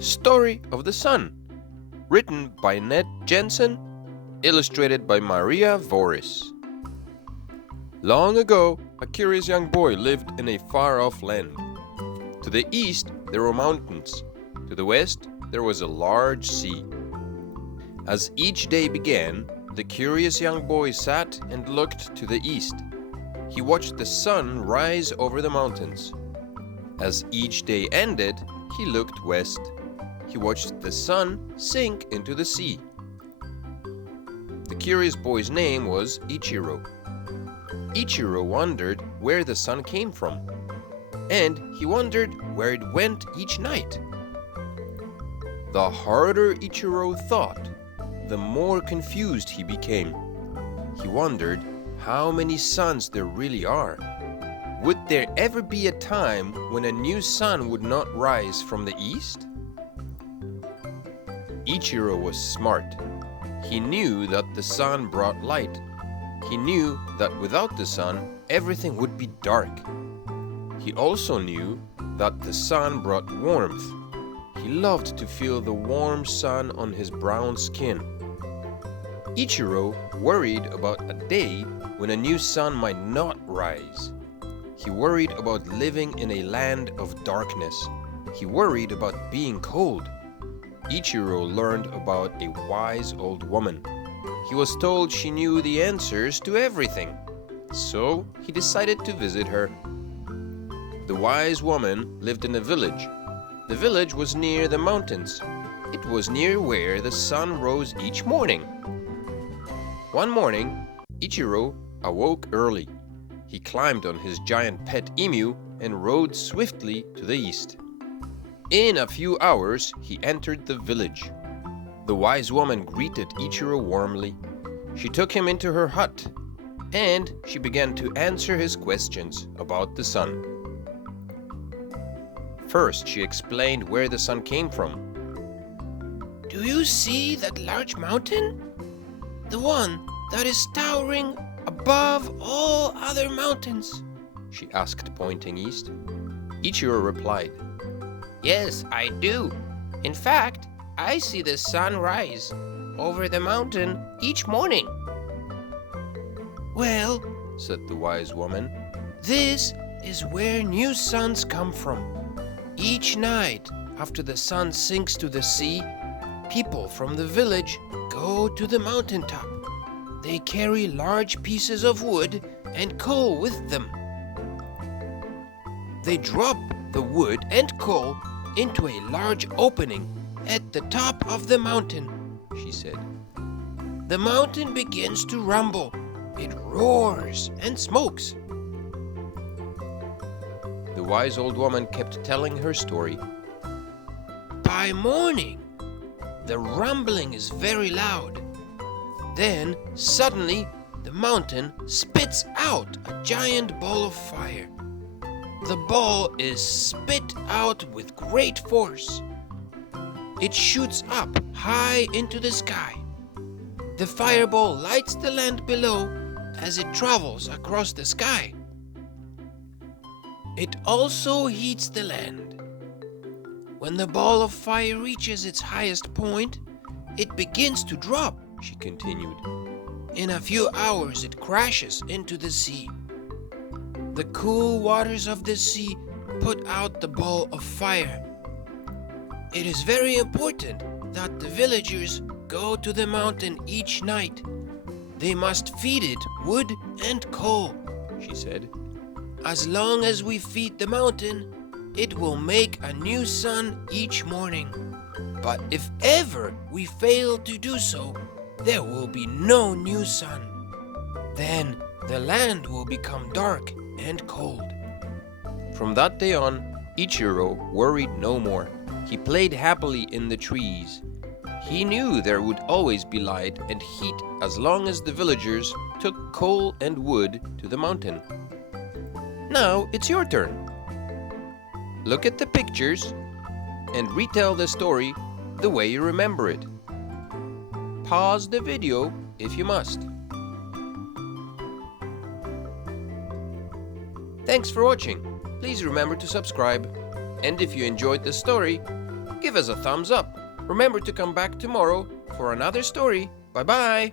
Story of the Sun, written by Ned Jensen, illustrated by Maria Voris. Long ago, a curious young boy lived in a far-off land. To the east, there were mountains. To the west, there was a large sea. As each day began, the curious young boy sat and looked to the east. He watched the sun rise over the mountains. As each day ended, he looked west. He watched the sun sink into the sea. The curious boy's name was Ichiro. Ichiro wondered where the sun came from, and he wondered where it went each night. The harder Ichiro thought, the more confused he became. He wondered how many suns there really are. Would there ever be a time when a new sun would not rise from the east? Ichiro was smart. He knew that the sun brought light. He knew that without the sun, everything would be dark. He also knew that the sun brought warmth. He loved to feel the warm sun on his brown skin. Ichiro worried about a day when a new sun might not rise. He worried about living in a land of darkness. He worried about being cold. Ichiro learned about a wise old woman. He was told she knew the answers to everything, so he decided to visit her. The wise woman lived in a village. The village was near the mountains. It was near where the sun rose each morning. One morning, Ichiro awoke early. He climbed on his giant pet emu and rode swiftly to the east. In a few hours, he entered the village. The wise woman greeted Ichiro warmly. She took him into her hut, and she began to answer his questions about the sun. First, she explained where the sun came from. "Do you see that large mountain? The one that is towering above all other mountains?" she asked, pointing east. Ichiro replied, "Yes, I do. In fact, I see the sun rise over the mountain each morning." "Well," said the wise woman, "this is where new suns come from. Each night, after the sun sinks to the sea, people from the village go to the mountaintop. They carry large pieces of wood and coal with them. They drop the wood and coal into a large opening at the top of the mountain," she said. "The mountain begins to rumble. It roars and smokes." The wise old woman kept telling her story. "By morning, the rumbling is very loud. Then, suddenly, the mountain spits out a giant ball of fire. The ball is spit out with great force. It shoots up high into the sky. The fireball lights the land below as it travels across the sky. It also heats the land. When the ball of fire reaches its highest point, it begins to drop," she continued. "In a few hours, it crashes into the sea. The cool waters of the sea put out the ball of fire. It is very important that the villagers go to the mountain each night. They must feed it wood and coal," she said. "As long as we feed the mountain, it will make a new sun each morning. But if ever we fail to do so, there will be no new sun. Then the land will become dark and cold." From that day on, Ichiro worried no more. He played happily in the trees. He knew there would always be light and heat as long as the villagers took coal and wood to the mountain. Now it's your turn. Look at the pictures and retell the story the way you remember it. Pause the video if you must. Thanks for watching. Please remember to subscribe. And if you enjoyed the story, give us a thumbs up. Remember to come back tomorrow for another story. Bye bye.